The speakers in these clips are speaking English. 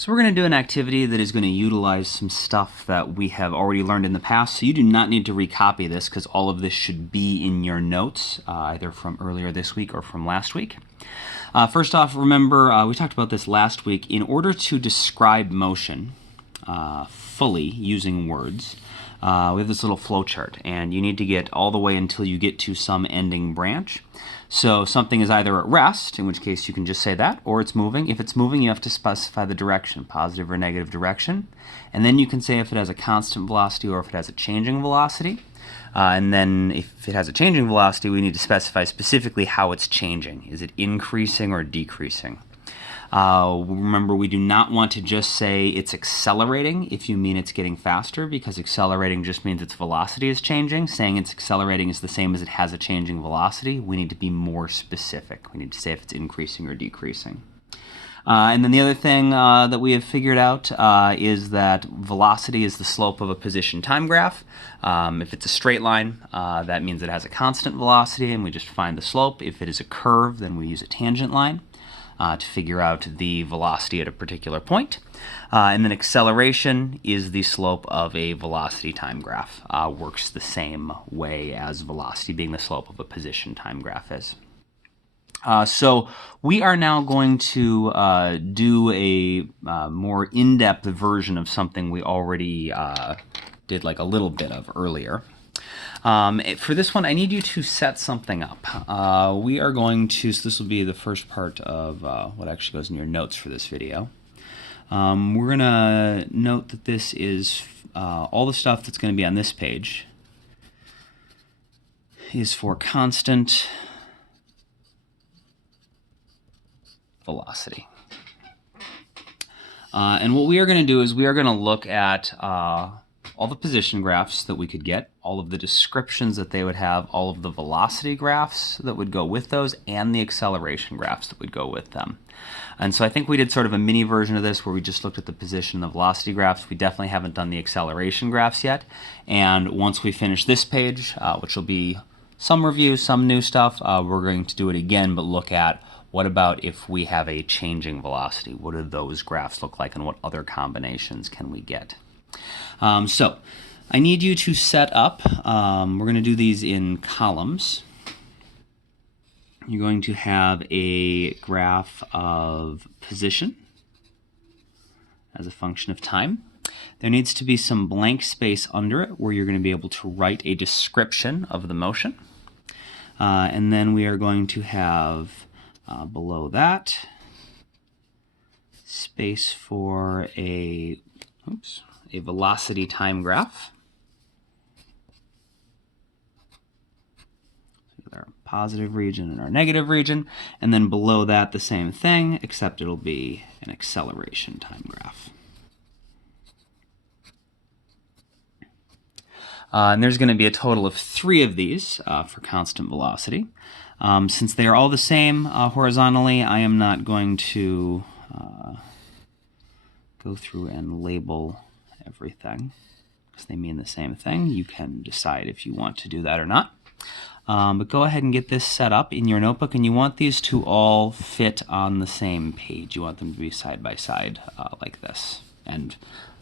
So we're going to do an activity that is going to utilize some stuff that we have already learned in the past. So you do not need to recopy this because all of this should be in your notes, either from earlier this week or from last week. First off, remember, we talked about this last week. In order to describe motion fully using words, we have this little flow chart, and you need to get all the way until you get to some ending branch. So something is either at rest, in which case you can just say that, or it's moving. If it's moving, you have to specify the direction, positive or negative direction. And then you can say if it has a constant velocity or if it has a changing velocity. And then if it has a changing velocity, we need to specify specifically how it's changing. Is it increasing or decreasing? Remember, we do not want to just say it's accelerating if you mean it's getting faster, because accelerating just means its velocity is changing. Saying it's accelerating is the same as it has a changing velocity. We need to be more specific. We need to say if it's increasing or decreasing. And then the other thing that we have figured out is that velocity is the slope of a position time graph. If it's a straight line, that means it has a constant velocity, and we just find the slope. If it is a curve, then we use a tangent line to figure out the velocity at a particular point. And then acceleration is the slope of a velocity time graph. Works the same way as velocity being the slope of a position time graph is. So we are now going to do a more in-depth version of something we already did like a little bit of earlier. For this one, I need you to set something up. We are going to, so this will be the first part of what actually goes in your notes for this video. We're going to note that this is all the stuff that's going to be on this page is for constant velocity. And what we are going to do is we are going to look at all the position graphs that we could get, all of the descriptions that they would have, all of the velocity graphs that would go with those, and the acceleration graphs that would go with them. And so I think we did sort of a mini version of this where we just looked at the position and the velocity graphs. We definitely haven't done the acceleration graphs yet. And once we finish this page, which will be some review, some new stuff, we're going to do it again, but look at what about if we have a changing velocity? What do those graphs look like, and what other combinations can we get? So I need you to set up, we're going to do these in columns. You're going to have a graph of position as a function of time. There needs to be some blank space under it where you're going to be able to write a description of the motion. And then we are going to have below that space for a velocity time graph. So our positive region and our negative region, and then below that the same thing, except it'll be an acceleration time graph. And there's going to be a total of 3 of these for constant velocity. Since they are all the same horizontally, I am not going to go through and label everything because they mean the same thing. You can decide if you want to do that or not. But go ahead and get this set up in your notebook, and you want these to all fit on the same page. You want them to be side by side like this, and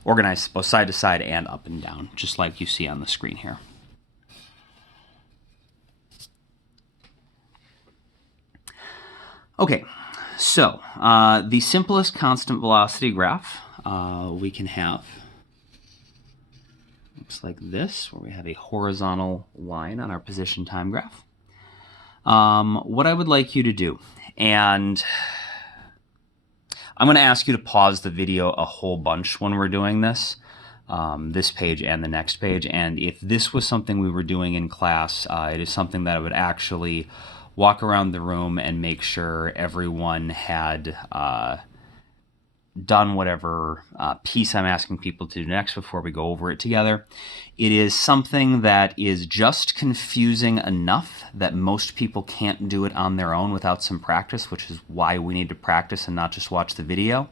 organized both side to side and up and down, just like you see on the screen here. Okay, so the simplest constant velocity graph we can have looks like this, where we have a horizontal line on our position time graph. What I would like you to do, and I'm going to ask you to pause the video a whole bunch when we're doing this, this page and the next page, and if this was something we were doing in class, it is something that I would actually walk around the room and make sure everyone had done whatever piece I'm asking people to do next before we go over it together. It is something that is just confusing enough that most people can't do it on their own without some practice, which is why we need to practice and not just watch the video,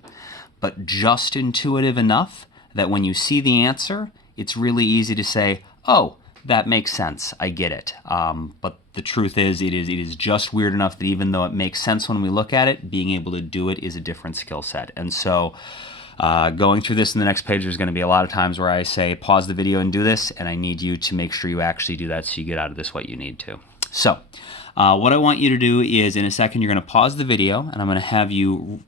but just intuitive enough that when you see the answer, it's really easy to say, oh, that makes sense, I get it. But the truth is, it is just weird enough that even though it makes sense when we look at it, being able to do it is a different skill set. And so Going through this in the next page, there's going to be a lot of times where I say pause the video and do this, and I need you to make sure you actually do that so you get out of this what you need to. So what I want you to do is, in a second, you're going to pause the video, and I'm going to have you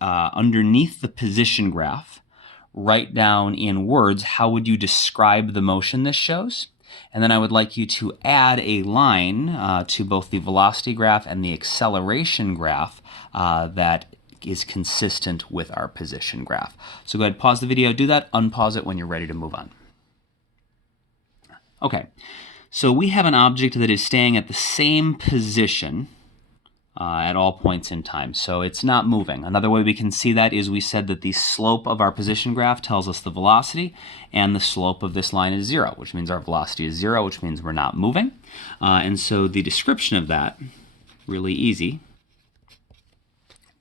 underneath the position graph write down in words how would you describe the motion this shows. And then I would like you to add a line to both the velocity graph and the acceleration graph that is consistent with our position graph. So go ahead, pause the video, do that, unpause it when you're ready to move on. Okay, so we have an object that is staying at the same position at all points in time. So it's not moving. Another way we can see that is we said that the slope of our position graph tells us the velocity, and the slope of this line is 0, which means our velocity is 0, which means we're not moving. And so the description of that, really easy,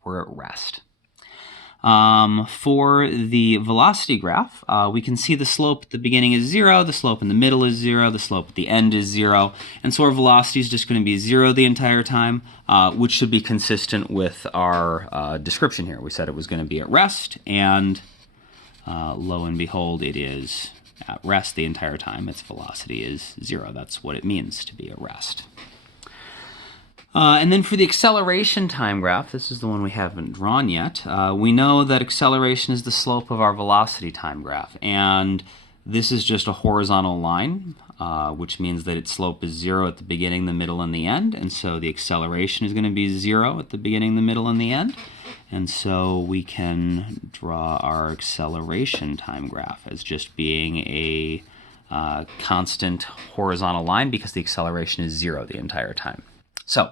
we're at rest. For the velocity graph, we can see the slope at the beginning is 0, the slope in the middle is 0, the slope at the end is 0, and so our velocity is just going to be 0 the entire time, which should be consistent with our description here. We said it was going to be at rest, and lo and behold, it is at rest the entire time. Its velocity is 0. That's what it means to be at rest. And then for the acceleration time graph, this is the one we haven't drawn yet, we know that acceleration is the slope of our velocity time graph, and this is just a horizontal line, which means that its slope is 0 at the beginning, the middle, and the end, and so the acceleration is going to be 0 at the beginning, the middle, and the end, and so we can draw our acceleration time graph as just being a constant horizontal line because the acceleration is 0 the entire time. So,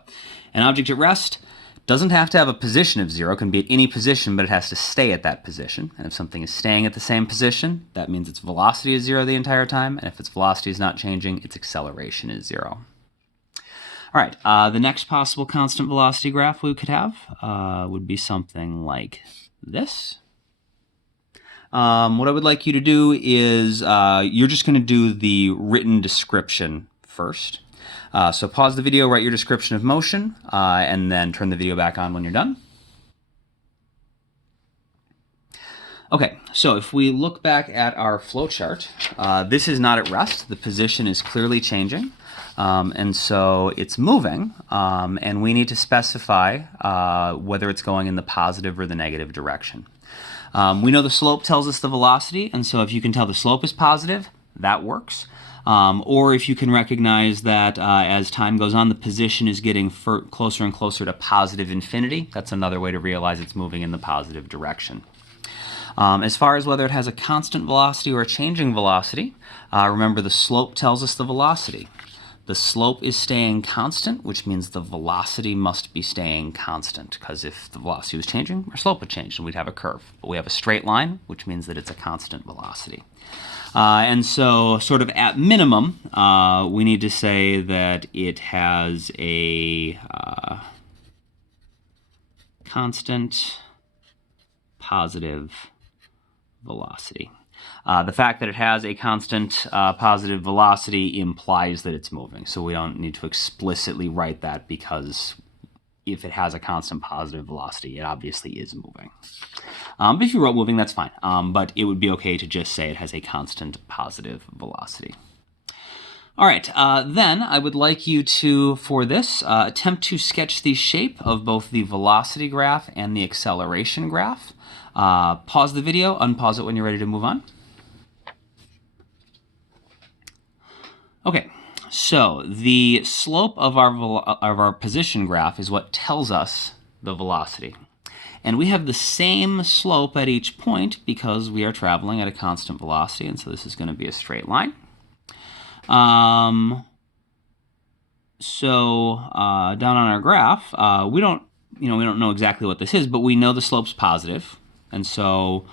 an object at rest doesn't have to have a position of 0. It can be at any position, but it has to stay at that position. And if something is staying at the same position, that means its velocity is 0 the entire time. And if its velocity is not changing, its acceleration is 0. All right, the next possible constant velocity graph we could have would be something like this. What I would like you to do is you're just going to do the written description first. So pause the video, write your description of motion, and then turn the video back on when you're done. Okay, so if we look back at our flowchart, this is not at rest. The position is clearly changing, and so it's moving, and we need to specify whether it's going in the positive or the negative direction. We know the slope tells us the velocity, and so if you can tell the slope is positive, that works. Or if you can recognize that as time goes on, the position is getting closer and closer to positive infinity, that's another way to realize it's moving in the positive direction. As far as whether it has a constant velocity or a changing velocity, remember the slope tells us the velocity. The slope is staying constant, which means the velocity must be staying constant, because if the velocity was changing, our slope would change and we'd have a curve. But we have a straight line, which means that it's a constant velocity. And so, sort of at minimum, we need to say that it has a constant positive velocity. The fact that it has a constant positive velocity implies that it's moving, so we don't need to explicitly write that because if it has a constant positive velocity, it obviously is moving. But if you wrote moving, that's fine. But it would be okay to just say it has a constant positive velocity. All right, then I would like you to, for this, attempt to sketch the shape of both the velocity graph and the acceleration graph. Pause the video, unpause it when you're ready to move on. Okay, so the slope of our position graph is what tells us the velocity. And we have the same slope at each point because we are traveling at a constant velocity, and so this is going to be a straight line. Down on our graph, we don't know exactly what this is, but we know the slope's positive, and so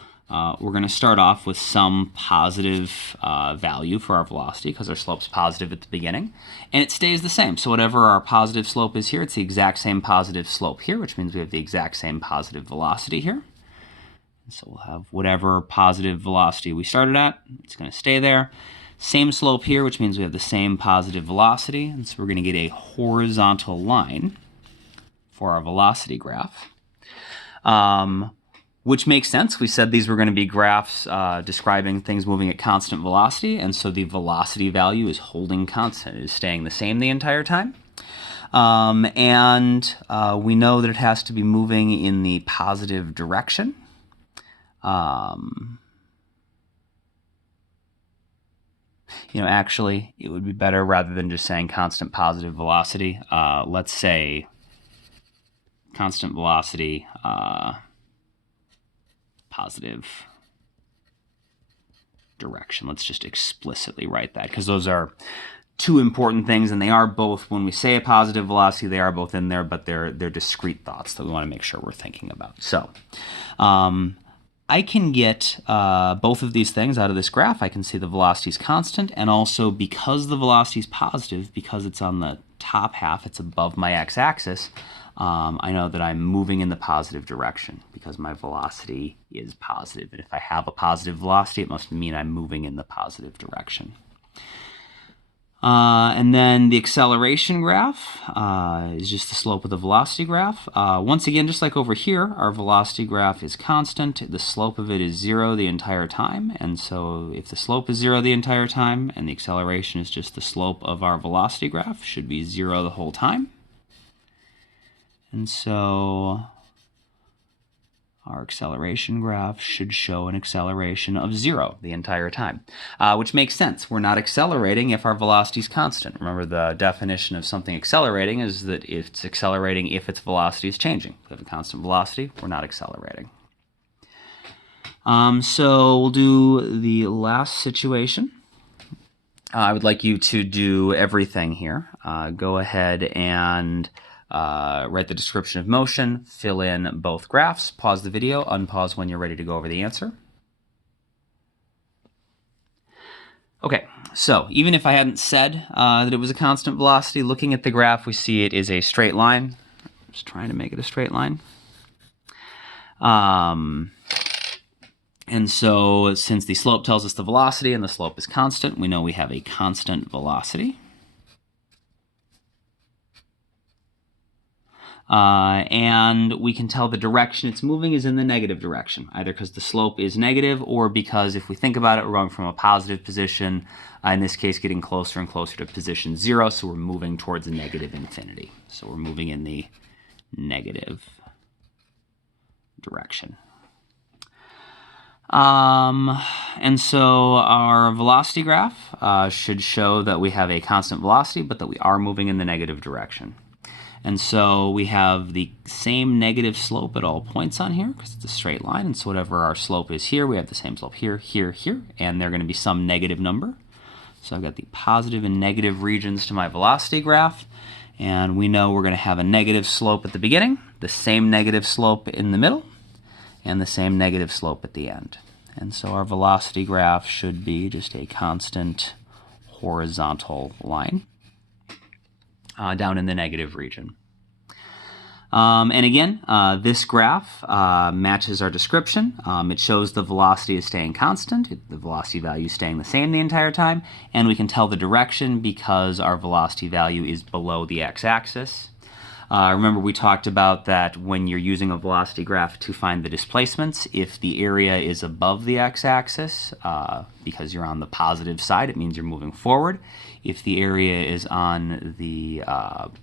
we're going to start off with some positive value for our velocity because our slope's positive at the beginning, and it stays the same. So whatever our positive slope is here, it's the exact same positive slope here, which means we have the exact same positive velocity here. And so we'll have whatever positive velocity we started at, it's going to stay there. Same slope here, which means we have the same positive velocity, and so we're going to get a horizontal line for our velocity graph. which makes sense. We said these were going to be graphs describing things moving at constant velocity, and so the velocity value is holding constant. It is staying the same the entire time. And we know that it has to be moving in the positive direction. Actually, it would be better rather than just saying constant positive velocity. Let's say constant velocity, positive direction. Let's just explicitly write that, because those are two important things, and they are both, when we say a positive velocity, they are both in there, but they're discrete thoughts that we want to make sure we're thinking about. So I can get both of these things out of this graph. I can see the velocity is constant, and also because the velocity is positive, because it's on the top half, it's above my x-axis, I know that I'm moving in the positive direction because my velocity is positive. And if I have a positive velocity, it must mean I'm moving in the positive direction. And then the acceleration graph is just the slope of the velocity graph. Once again, just like over here, our velocity graph is constant. The slope of it is 0 the entire time. And so if the slope is 0 the entire time and the acceleration is just the slope of our velocity graph, it should be 0 the whole time. And so our acceleration graph should show an acceleration of 0 the entire time, which makes sense. We're not accelerating if our velocity is constant. Remember, the definition of something accelerating is that it's accelerating if its velocity is changing. If we have a constant velocity, we're not accelerating. So we'll do the last situation. I would like you to do everything here. Go ahead and write the description of motion, fill in both graphs, pause the video, unpause when you're ready to go over the answer. Okay, so even if I hadn't said that it was a constant velocity, looking at the graph, we see it is a straight line. I'm just trying to make it a straight line. And so since the slope tells us the velocity and the slope is constant, we know we have a constant velocity. And we can tell the direction it's moving is in the negative direction, either because the slope is negative or because, if we think about it, we're going from a positive position, in this case getting closer and closer to position 0, so we're moving towards a negative infinity. So we're moving in the negative direction. And so our velocity graph should show that we have a constant velocity, but that we are moving in the negative direction. And so we have the same negative slope at all points on here because it's a straight line. And so whatever our slope is here, we have the same slope here, here, here, and they're going to be some negative number. So I've got the positive and negative regions to my velocity graph. And we know we're going to have a negative slope at the beginning, the same negative slope in the middle, and the same negative slope at the end. And so our velocity graph should be just a constant horizontal line down in the negative region. And again, this graph matches our description. It shows the velocity is staying constant, the velocity value is staying the same the entire time, and we can tell the direction because our velocity value is below the x-axis. Remember, we talked about that when you're using a velocity graph to find the displacements, if the area is above the x-axis, because you're on the positive side, it means you're moving forward. If the area is on the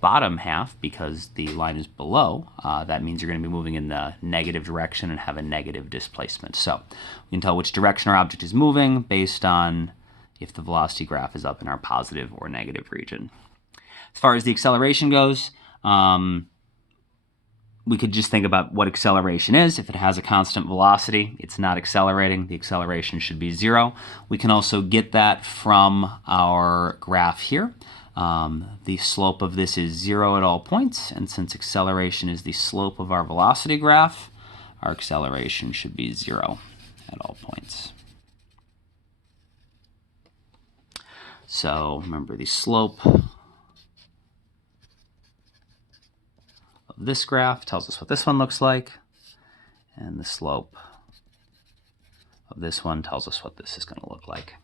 bottom half, because the line is below, that means you're going to be moving in the negative direction and have a negative displacement. So we can tell which direction our object is moving based on if the velocity graph is up in our positive or negative region. As far as the acceleration goes, we could just think about what acceleration is. If it has a constant velocity, it's not accelerating. The acceleration should be 0. We can also get that from our graph here. The slope of this is 0 at all points, and since acceleration is the slope of our velocity graph, our acceleration should be 0 at all points. So remember, the slope this graph tells us what this one looks like, and the slope of this one tells us what this is going to look like.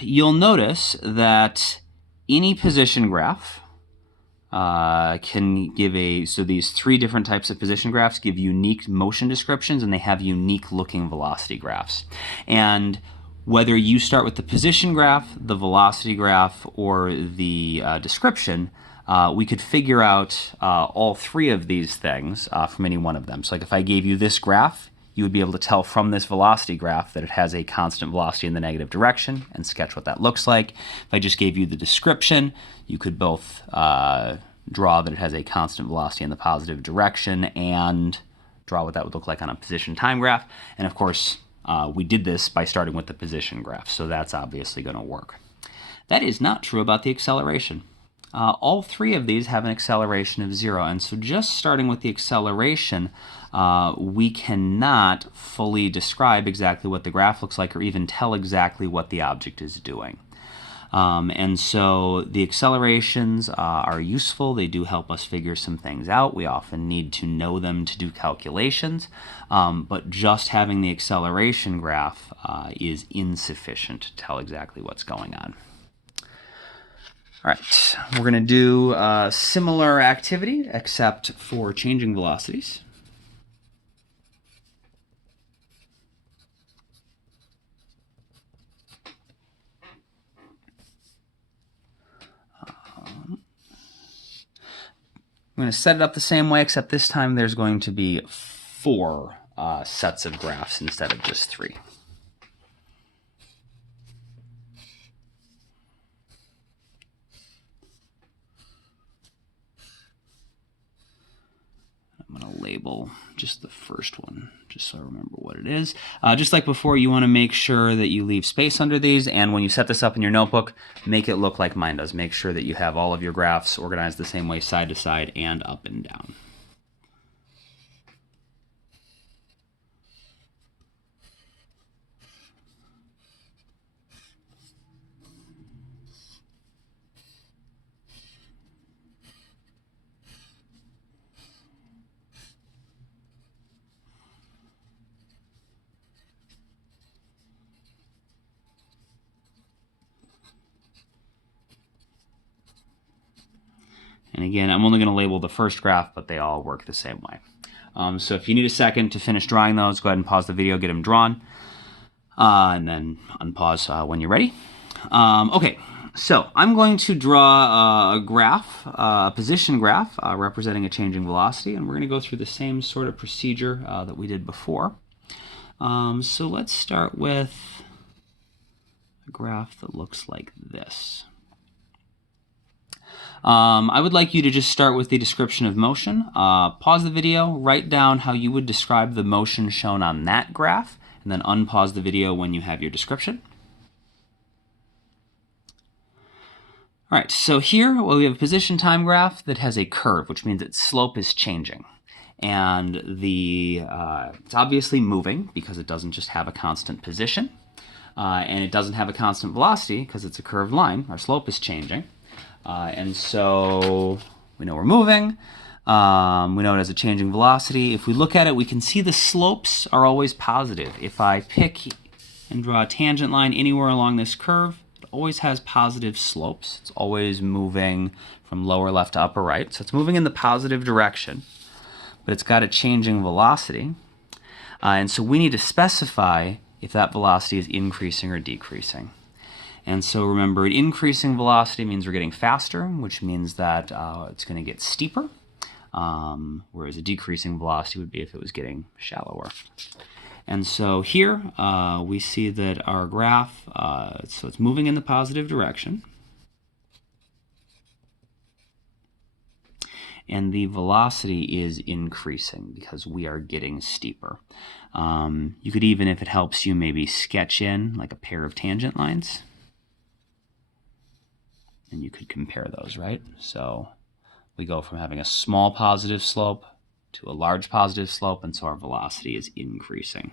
You'll notice that any position graph can give so these three different types of position graphs give unique motion descriptions, and they have unique looking velocity graphs. And whether you start with the position graph, the velocity graph, or the description, we could figure out all three of these things from any one of them. So like if I gave you this graph, you would be able to tell from this velocity graph that it has a constant velocity in the negative direction and sketch what that looks like. If I just gave you the description, you could both draw that it has a constant velocity in the positive direction and draw what that would look like on a position time graph. And of course, we did this by starting with the position graph, so that's obviously going to work. That is not true about the acceleration. All three of these have an acceleration of 0, and so just starting with the acceleration, we cannot fully describe exactly what the graph looks like or even tell exactly what the object is doing. And so the accelerations are useful. They do help us figure some things out. We often need to know them to do calculations, but just having the acceleration graph is insufficient to tell exactly what's going on. All right, we're going to do a similar activity except for changing velocities. I'm going to set it up the same way, except this time there's going to be 4 sets of graphs instead of just 3. I'm going to label just the first one, just so I remember what it is. Just like before, you want to make sure that you leave space under these, and when you set this up in your notebook, make it look like mine does. Make sure that you have all of your graphs organized the same way, side to side and up and down. And again, I'm only going to label the first graph, but they all work the same way. So if you need a second to finish drawing those, go ahead and pause the video, get them drawn, and then unpause when you're ready. Okay, so I'm going to draw a graph, a position graph representing a changing velocity, and we're going to go through the same sort of procedure that we did before. So let's start with a graph that looks like this. I would like you to just start with the description of motion. Pause the video, write down how you would describe the motion shown on that graph, and then unpause the video when you have your description. All right, so here we have a position time graph that has a curve, which means its slope is changing. And it's obviously moving because it doesn't just have a constant position. And it doesn't have a constant velocity because it's a curved line. Our slope is changing. And so we know we're moving. We know it has a changing velocity. If we look at it, we can see the slopes are always positive. If I pick and draw a tangent line anywhere along this curve, it always has positive slopes. It's always moving from lower left to upper right. So it's moving in the positive direction, but it's got a changing velocity. And so we need to specify if that velocity is increasing or decreasing. And so remember, an increasing velocity means we're getting faster, which means that it's going to get steeper, whereas a decreasing velocity would be if it was getting shallower. And so here we see that our graph, so it's moving in the positive direction. And the velocity is increasing because we are getting steeper. You could even, if it helps you, maybe sketch in like a pair of tangent lines. And you could compare those, right? So we go from having a small positive slope to a large positive slope, and so our velocity is increasing.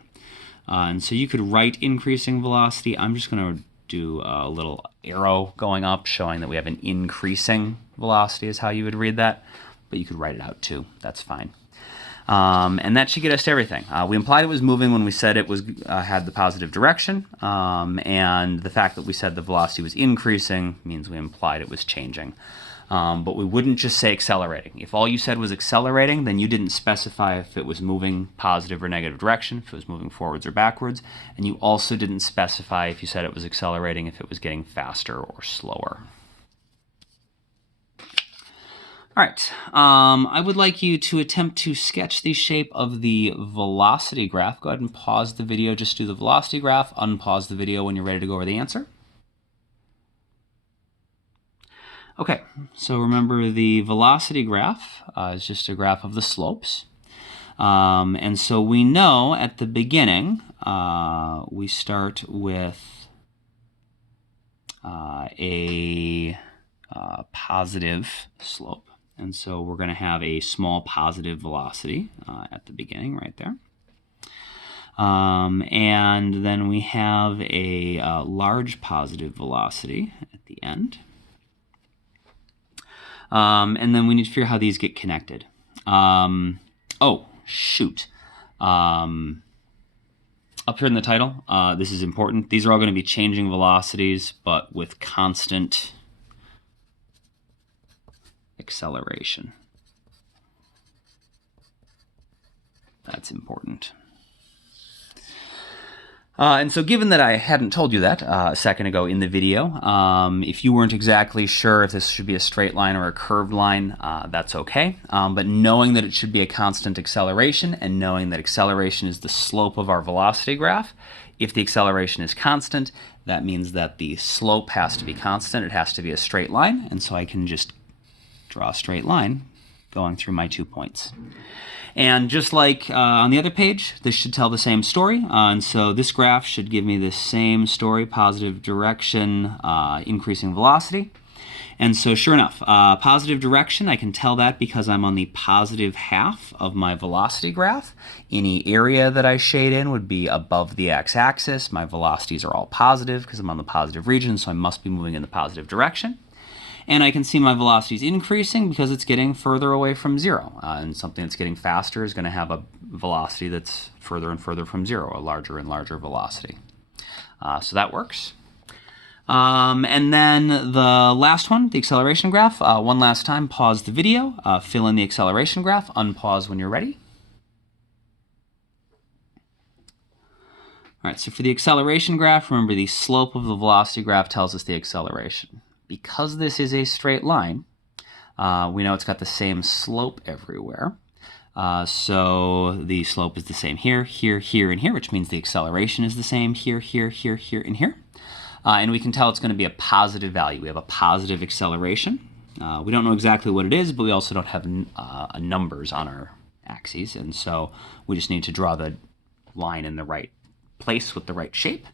And so you could write increasing velocity. I'm just going to do a little arrow going up showing that we have an increasing velocity is how you would read that, but you could write it out too. That's fine. And that should get us to everything. We implied it was moving when we said it was had the positive direction, and the fact that we said the velocity was increasing means we implied it was changing. but we wouldn't just say accelerating. If all you said was accelerating, then you didn't specify if it was moving positive or negative direction, if it was moving forwards or backwards, and you also didn't specify if you said it was accelerating, if it was getting faster or slower. All right, I would like you to attempt to sketch the shape of the velocity graph. Go ahead and pause the video, just do the velocity graph, unpause the video when you're ready to go over the answer. Okay, so remember the velocity graph is just a graph of the slopes. And so we know at the beginning, we start with a positive slope. And so we're going to have a small positive velocity at the beginning right there. And then we have a large positive velocity at the end. And then we need to figure out how these get connected. Oh, shoot. Up here in the title, this is important. These are all going to be changing velocities, but with constant acceleration. That's important. And so given that I hadn't told you that a second ago in the video, if you weren't exactly sure if this should be a straight line or a curved line, that's okay. But knowing that it should be a constant acceleration and knowing that acceleration is the slope of our velocity graph, if the acceleration is constant, that means that the slope has to be constant. It has to be a straight line. And so I can just draw a straight line going through my 2 points. And just like on the other page, this should tell the same story. And so this graph should give me the same story, positive direction, increasing velocity. And so sure enough, positive direction, I can tell that because I'm on the positive half of my velocity graph. Any area that I shade in would be above the x-axis. My velocities are all positive because I'm on the positive region, so I must be moving in the positive direction. And I can see my velocities increasing because it's getting further away from zero. And something that's getting faster is going to have a velocity that's further and further from zero, a larger and larger velocity. So that works. And then the last one, the acceleration graph. One last time, pause the video, fill in the acceleration graph, unpause when you're ready. All right, so for the acceleration graph, remember the slope of the velocity graph tells us the acceleration. Because this is a straight line, we know it's got the same slope everywhere. So the slope is the same here, here, here, and here, which means the acceleration is the same here, here, here, here, and here. And we can tell it's going to be a positive value. We have a positive acceleration. We don't know exactly what it is, but we also don't have numbers on our axes. And so we just need to draw the line in the right place with the right shape.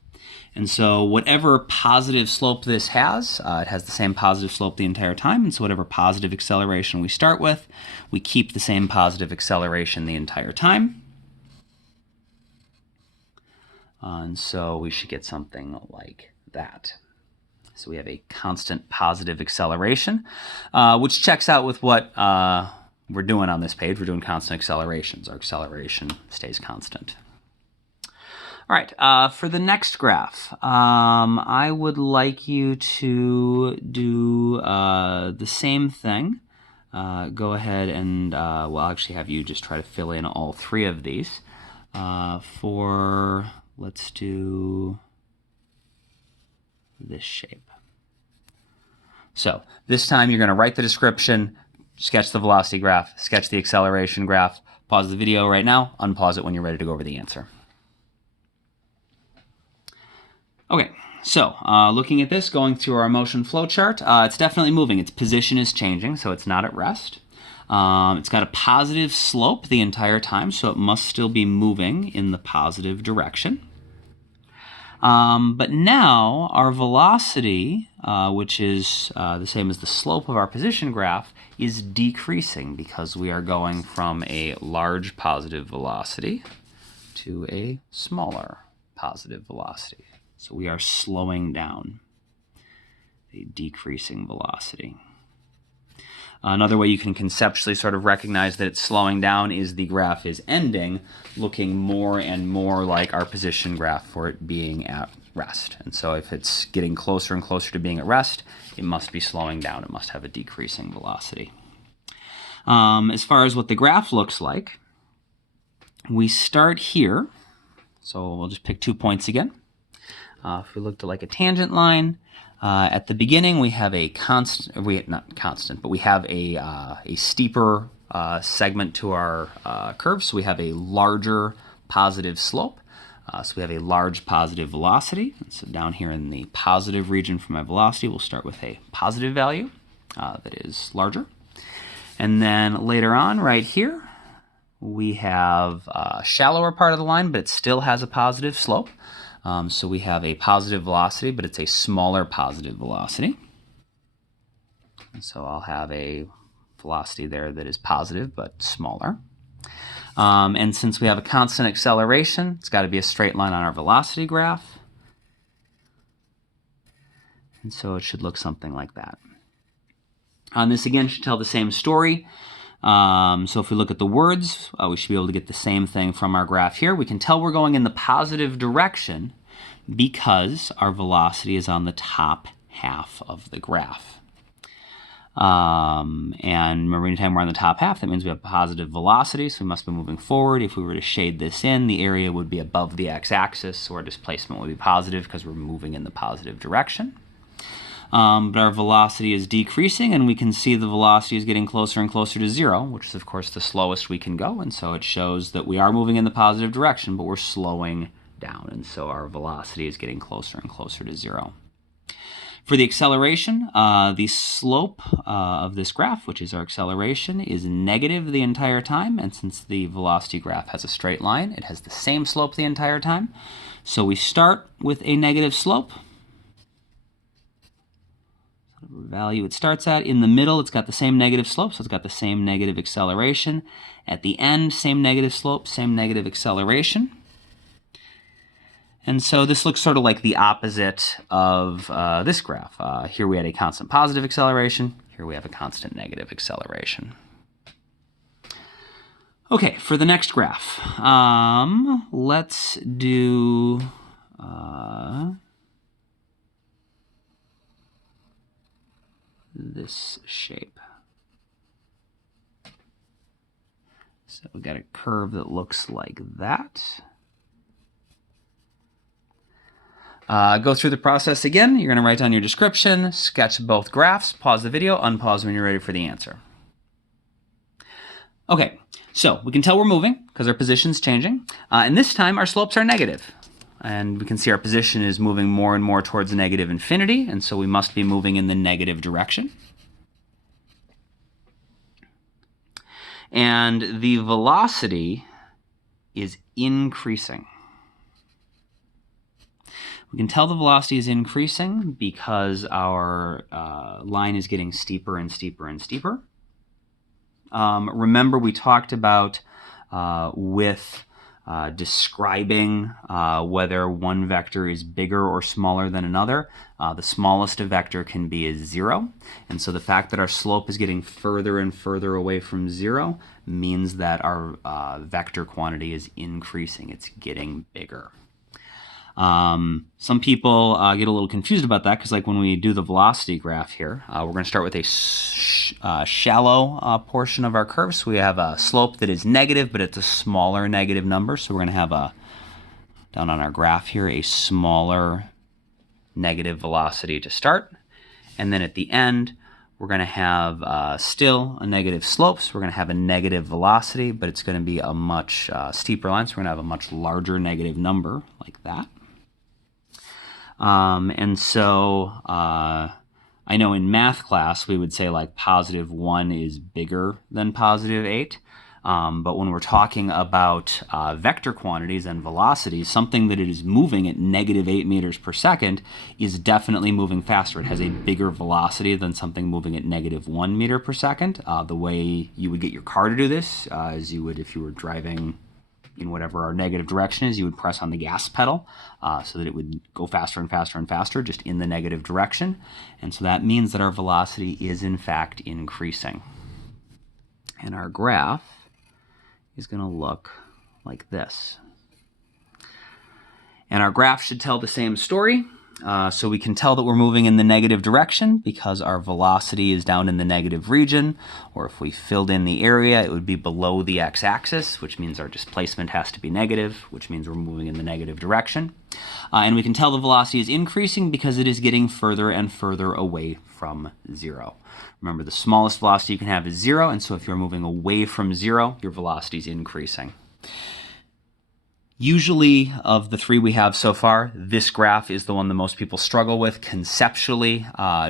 And so whatever positive slope this has, it has the same positive slope the entire time. And so whatever positive acceleration we start with, we keep the same positive acceleration the entire time. And so we should get something like that. So we have a constant positive acceleration, which checks out with what we're doing on this page. We're doing constant accelerations. Our acceleration stays constant. All right, for the next graph, I would like you to do the same thing. Go ahead and, well, I'll actually have you just try to fill in all three of these. Let's do this shape. So this time you're going to write the description, sketch the velocity graph, sketch the acceleration graph, pause the video right now, unpause it when you're ready to go over the answer. Okay, so looking at this, going through our motion flow chart, it's definitely moving. Its position is changing, so it's not at rest. It's got a positive slope the entire time, so it must still be moving in the positive direction. But now our velocity, which is the same as the slope of our position graph, is decreasing because we are going from a large positive velocity to a smaller positive velocity. So we are slowing down, a decreasing velocity. Another way you can conceptually sort of recognize that it's slowing down is the graph is ending, looking more and more like our position graph for it being at rest. And so if it's getting closer and closer to being at rest, it must be slowing down. It must have a decreasing velocity. As far as what the graph looks like, we start here. So we'll just pick 2 points again. If we looked at like a tangent line, at the beginning we have a not constant, but we have a steeper segment to our curve. So we have a larger positive slope. So we have a large positive velocity. And so down here in the positive region for my velocity, we'll start with a positive value that is larger. And then later on, right here, we have a shallower part of the line, but it still has a positive slope. So we have a positive velocity, but it's a smaller positive velocity. And so I'll have a velocity there that is positive, but smaller. And since we have a constant acceleration, it's got to be a straight line on our velocity graph. And so it should look something like that. This again should tell the same story. So if we look at the words, we should be able to get the same thing from our graph here. We can tell we're going in the positive direction because our velocity is on the top half of the graph. And remember, anytime we're on the top half, that means we have positive velocity, so we must be moving forward. If we were to shade this in, the area would be above the x-axis, so our displacement would be positive because we're moving in the positive direction. But our velocity is decreasing, and we can see the velocity is getting closer and closer to 0, which is, of course, the slowest we can go. And so it shows that we are moving in the positive direction, but we're slowing down. And so our velocity is getting closer and closer to 0. For the acceleration, the slope of this graph, which is our acceleration, is negative the entire time. And since the velocity graph has a straight line, it has the same slope the entire time. So we start with a negative slope. Value it starts at. In the middle, it's got the same negative slope, so it's got the same negative acceleration. At the end, same negative slope, same negative acceleration. And so this looks sort of like the opposite of this graph. Here we had a constant positive acceleration. Here we have a constant negative acceleration. Okay, for the next graph, let's do this shape. So we've got a curve that looks like that. Go through the process again. You're going to write down your description, sketch both graphs, pause the video, unpause when you're ready for the answer. Okay, so we can tell we're moving because our position's changing. And this time our slopes are negative. And we can see our position is moving more and more towards negative infinity, and so we must be moving in the negative direction. And the velocity is increasing. We can tell the velocity is increasing because our line is getting steeper and steeper and steeper. Remember, we talked about describing whether one vector is bigger or smaller than another. The smallest a vector can be is 0. And so the fact that our slope is getting further and further away from 0 means that our vector quantity is increasing. It's getting bigger. Some people get a little confused about that because, like, when we do the velocity graph here, we're going to start with a shallow portion of our curve. So we have a slope that is negative, but it's a smaller negative number. So we're going to have down on our graph here, a smaller negative velocity to start. And then at the end, we're going to have still a negative slope. So we're going to have a negative velocity, but it's going to be a much steeper line. So we're going to have a much larger negative number like that. And so I know in math class we would say like +1 is bigger than +8. But when we're talking about vector quantities and velocities, something that it is moving at -8 meters per second is definitely moving faster. It has a bigger velocity than something moving at -1 meter per second. The way you would get your car to do this is you would, if you were driving in whatever our negative direction is, you would press on the gas pedal so that it would go faster and faster and faster, just in the negative direction. And so that means that our velocity is in fact increasing. And our graph is going to look like this. And our graph should tell the same story. So we can tell that we're moving in the negative direction because our velocity is down in the negative region, or if we filled in the area, it would be below the x-axis, which means our displacement has to be negative, which means we're moving in the negative direction. And we can tell the velocity is increasing because it is getting further and further away from 0. Remember, the smallest velocity you can have is 0, and so if you're moving away from 0, your velocity is increasing. Usually, of the three we have so far, this graph is the one that most people struggle with conceptually,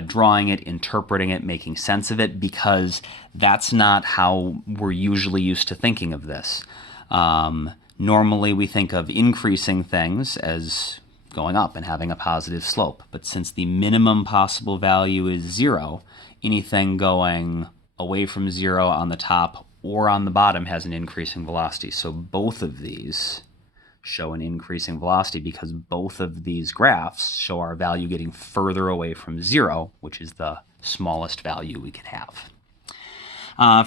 drawing it, interpreting it, making sense of it, because that's not how we're usually used to thinking of this. Normally, we think of increasing things as going up and having a positive slope, but since the minimum possible value is 0, anything going away from 0 on the top or on the bottom has an increasing velocity. So both of these show an increasing velocity because both of these graphs show our value getting further away from 0, which is the smallest value we could have.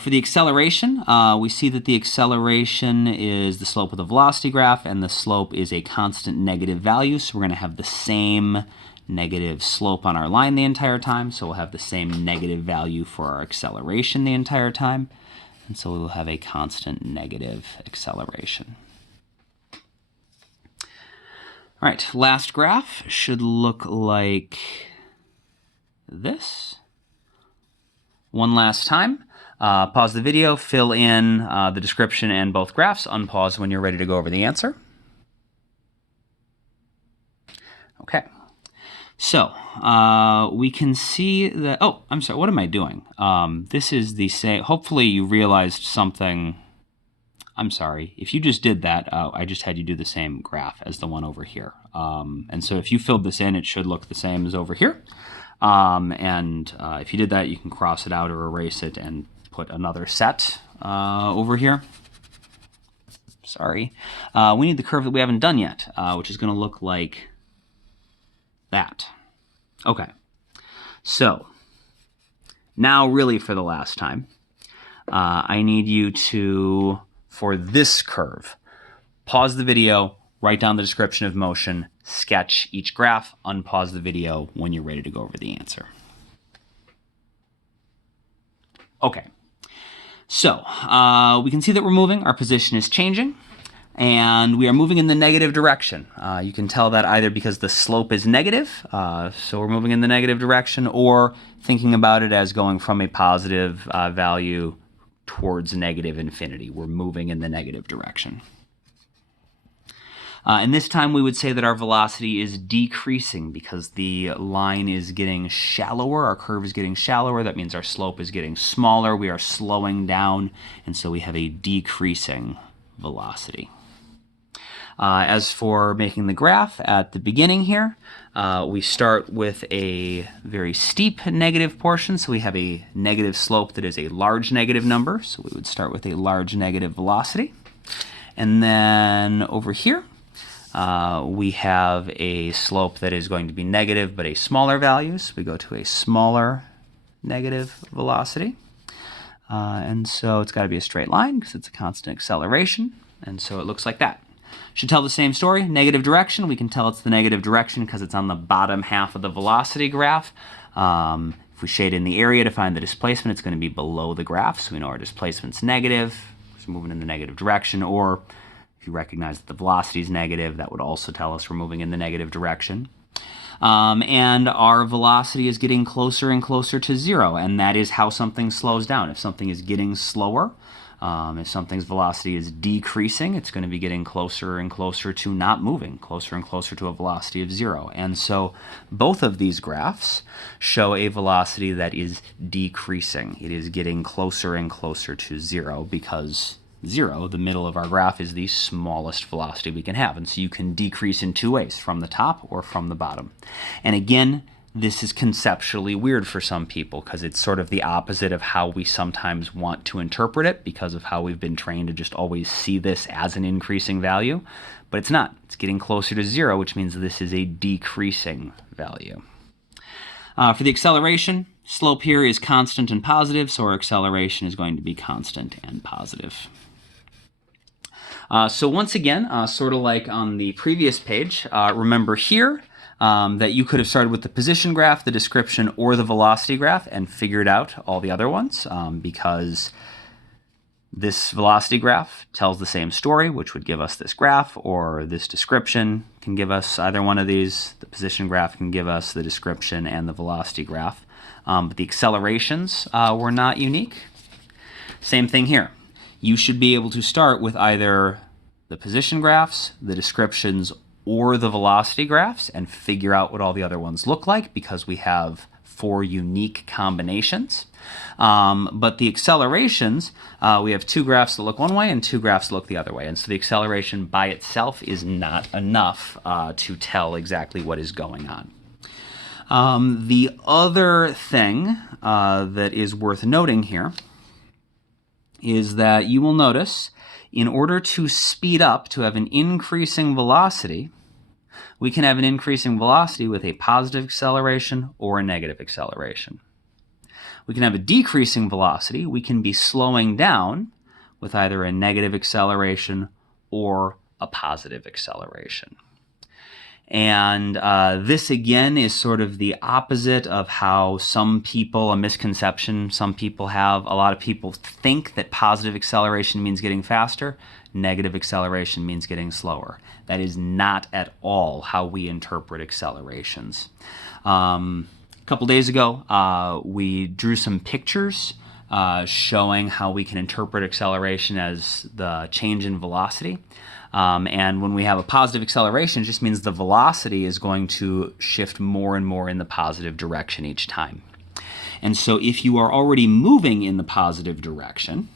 For the acceleration, we see that the acceleration is the slope of the velocity graph, and the slope is a constant negative value, so we're going to have the same negative slope on our line the entire time, so we'll have the same negative value for our acceleration the entire time, and so we will have a constant negative acceleration. All right, last graph should look like this. One last time. Pause the video, fill in the description and both graphs, unpause when you're ready to go over the answer. Okay, so we can see that, oh, I'm sorry, what am I doing? This is the same, hopefully you realized something. I'm sorry, if you just did that, I just had you do the same graph as the one over here. And so if you filled this in, it should look the same as over here. If you did that, you can cross it out or erase it and put another set over here. Sorry. We need the curve that we haven't done yet, which is going to look like that. Okay. So now really for the last time, I need you to, for this curve, pause the video, write down the description of motion, sketch each graph, unpause the video when you're ready to go over the answer. Okay, so we can see that we're moving, our position is changing, and we are moving in the negative direction. You can tell that either because the slope is negative, so we're moving in the negative direction, or thinking about it as going from a positive value towards negative infinity. We're moving in the negative direction. And this time we would say that our velocity is decreasing because the line is getting shallower, our curve is getting shallower, that means our slope is getting smaller, we are slowing down, and so we have a decreasing velocity. As for making the graph at the beginning here, we start with a very steep negative portion, so we have a negative slope that is a large negative number, so we would start with a large negative velocity. And then over here, we have a slope that is going to be negative but a smaller value, so we go to a smaller negative velocity. And so it's got to be a straight line because it's a constant acceleration, and so it looks like that. Should tell the same story. Negative direction, we can tell it's the negative direction because it's on the bottom half of the velocity graph. If we shade in the area to find the displacement, it's going to be below the graph, so we know our displacement's negative, so we're moving in the negative direction. Or if you recognize that the velocity is negative, that would also tell us we're moving in the negative direction. And our velocity is getting closer and closer to 0, and that is how something slows down. If something is getting slower, if something's velocity is decreasing, it's going to be getting closer and closer to not moving, closer and closer to a velocity of 0. And so both of these graphs show a velocity that is decreasing. It is getting closer and closer to 0 because 0, the middle of our graph, is the smallest velocity we can have. And so you can decrease in two ways, from the top or from the bottom. And again, this is conceptually weird for some people because it's sort of the opposite of how we sometimes want to interpret it because of how we've been trained to just always see this as an increasing value. But it's not. It's getting closer to 0, which means this is a decreasing value. For the acceleration, slope here is constant and positive, so our acceleration is going to be constant and positive. So once again, sort of like on the previous page, remember here that you could have started with the position graph, the description, or the velocity graph and figured out all the other ones because this velocity graph tells the same story, which would give us this graph, or this description can give us either one of these. The position graph can give us the description and the velocity graph. But the accelerations were not unique. Same thing here. You should be able to start with either the position graphs, the descriptions, or the velocity graphs and figure out what all the other ones look like because we have 4 unique combinations. But the accelerations, we have 2 graphs that look one way and 2 graphs that look the other way. And so the acceleration by itself is not enough to tell exactly what is going on. The other thing that is worth noting here is that you will notice in order to speed up, to have an increasing velocity, we can have an increasing velocity with a positive acceleration or a negative acceleration. We can have a decreasing velocity. We can be slowing down with either a negative acceleration or a positive acceleration. And this, again, is sort of the opposite of how some people, a misconception some people have. A lot of people think that positive acceleration means getting faster. Negative acceleration means getting slower. That is not at all how we interpret accelerations. A couple days ago, we drew some pictures showing how we can interpret acceleration as the change in velocity. And when we have a positive acceleration, it just means the velocity is going to shift more and more in the positive direction each time. And so if you are already moving in the positive direction,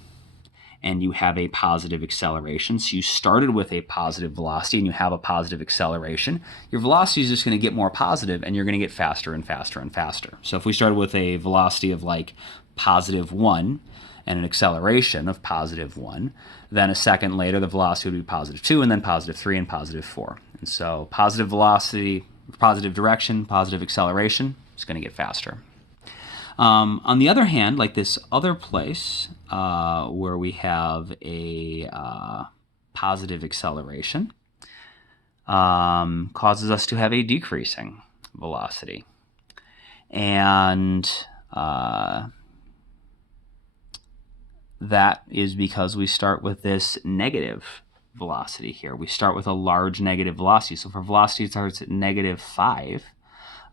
and you have a positive acceleration, so you started with a positive velocity and you have a positive acceleration, your velocity is just going to get more positive and you're going to get faster and faster and faster. So if we started with a velocity of like positive 1 and an acceleration of positive 1, then a second later the velocity would be positive 2 and then positive 3 and positive 4. And so positive velocity, positive direction, positive acceleration is going to get faster. On the other hand, like this other place where we have a positive acceleration causes us to have a decreasing velocity. And that is because we start with this negative velocity here. We start with a large negative velocity. So if our velocity starts at -5,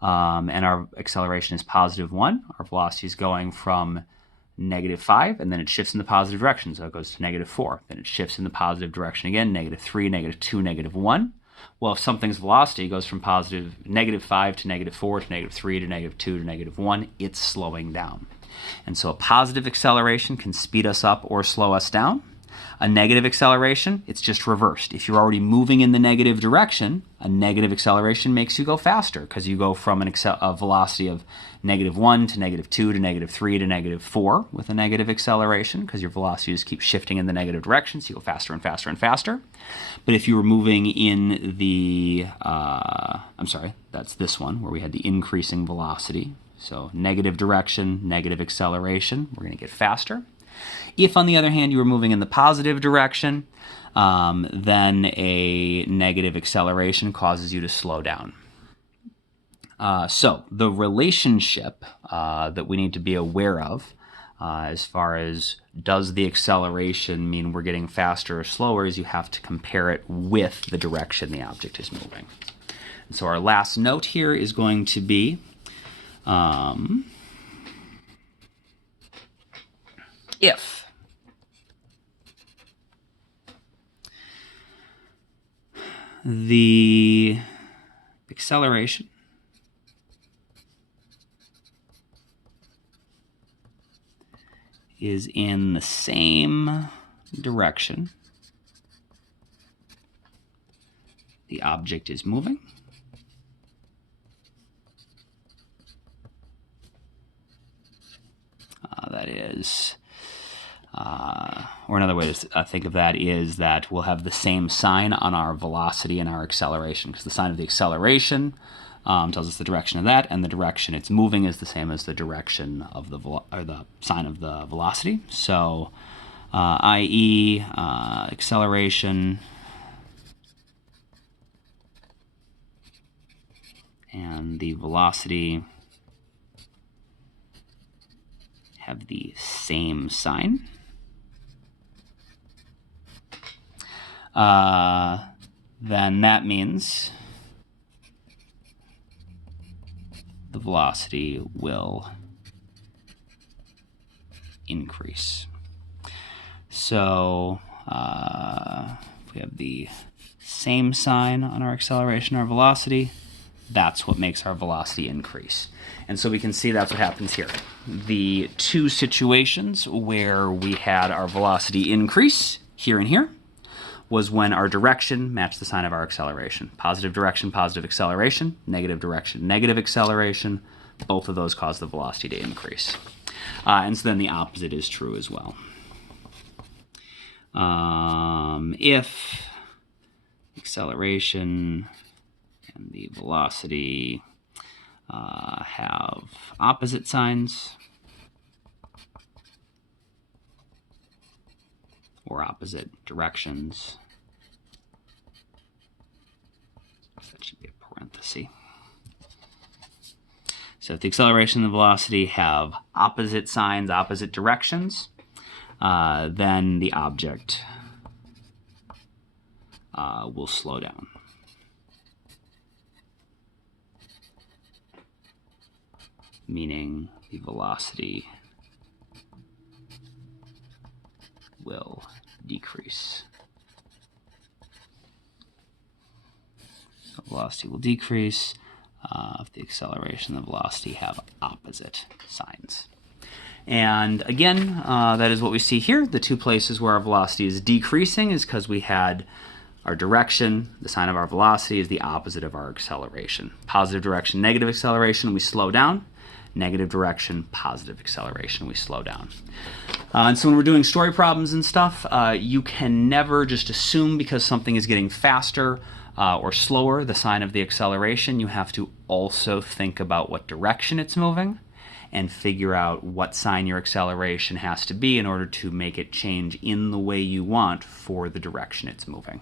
and our acceleration is positive 1, our velocity is going from -5, and then it shifts in the positive direction. So it goes to -4. Then it shifts in the positive direction again, -3, -2, -1. Well, if something's velocity goes from positive -5 to -4 to -3 to -2 to -1, it's slowing down. And so a positive acceleration can speed us up or slow us down. A negative acceleration, it's just reversed. If you're already moving in the negative direction, a negative acceleration makes you go faster because you go from a velocity of -1 to -2 to -3 to -4 with a negative acceleration because your velocity just keeps shifting in the negative direction, so you go faster and faster and faster. But if you were moving in the, that's this one where we had the increasing velocity. So negative direction, negative acceleration, we're going to get faster. If, on the other hand, you were moving in the positive direction, then a negative acceleration causes you to slow down. So the relationship that we need to be aware of as far as does the acceleration mean we're getting faster or slower is you have to compare it with the direction the object is moving. And so our last note here is going to be if the acceleration is in the same direction the object is moving, is, or another way to think of that is that we'll have the same sign on our velocity and our acceleration, because the sign of the acceleration tells us the direction of that, and the direction it's moving is the same as the direction of the sign of the velocity. So, i.e., acceleration and the velocity have the same sign. Then that means the velocity will increase. So if we have the same sign on our acceleration or velocity, that's what makes our velocity increase. And so we can see that's what happens here. The two situations where we had our velocity increase, here and here, was when our direction matched the sign of our acceleration. Positive direction, positive acceleration, negative direction, negative acceleration. Both of those cause the velocity to increase. And so then the opposite is true as well. If acceleration and the velocity have opposite signs or opposite directions, that should be a parenthesis. So if the acceleration and the velocity have opposite signs, opposite directions, then the object will slow down. Meaning the velocity will decrease. The velocity will decrease if the acceleration and the velocity have opposite signs. And again, that is what we see here. The two places where our velocity is decreasing is because we had our direction, the sign of our velocity is the opposite of our acceleration. Positive direction, negative acceleration, we slow down. Negative direction, positive acceleration, we slow down. And so when we're doing story problems and stuff, you can never just assume because something is getting faster or slower, the sign of the acceleration. You have to also think about what direction it's moving and figure out what sign your acceleration has to be in order to make it change in the way you want for the direction it's moving.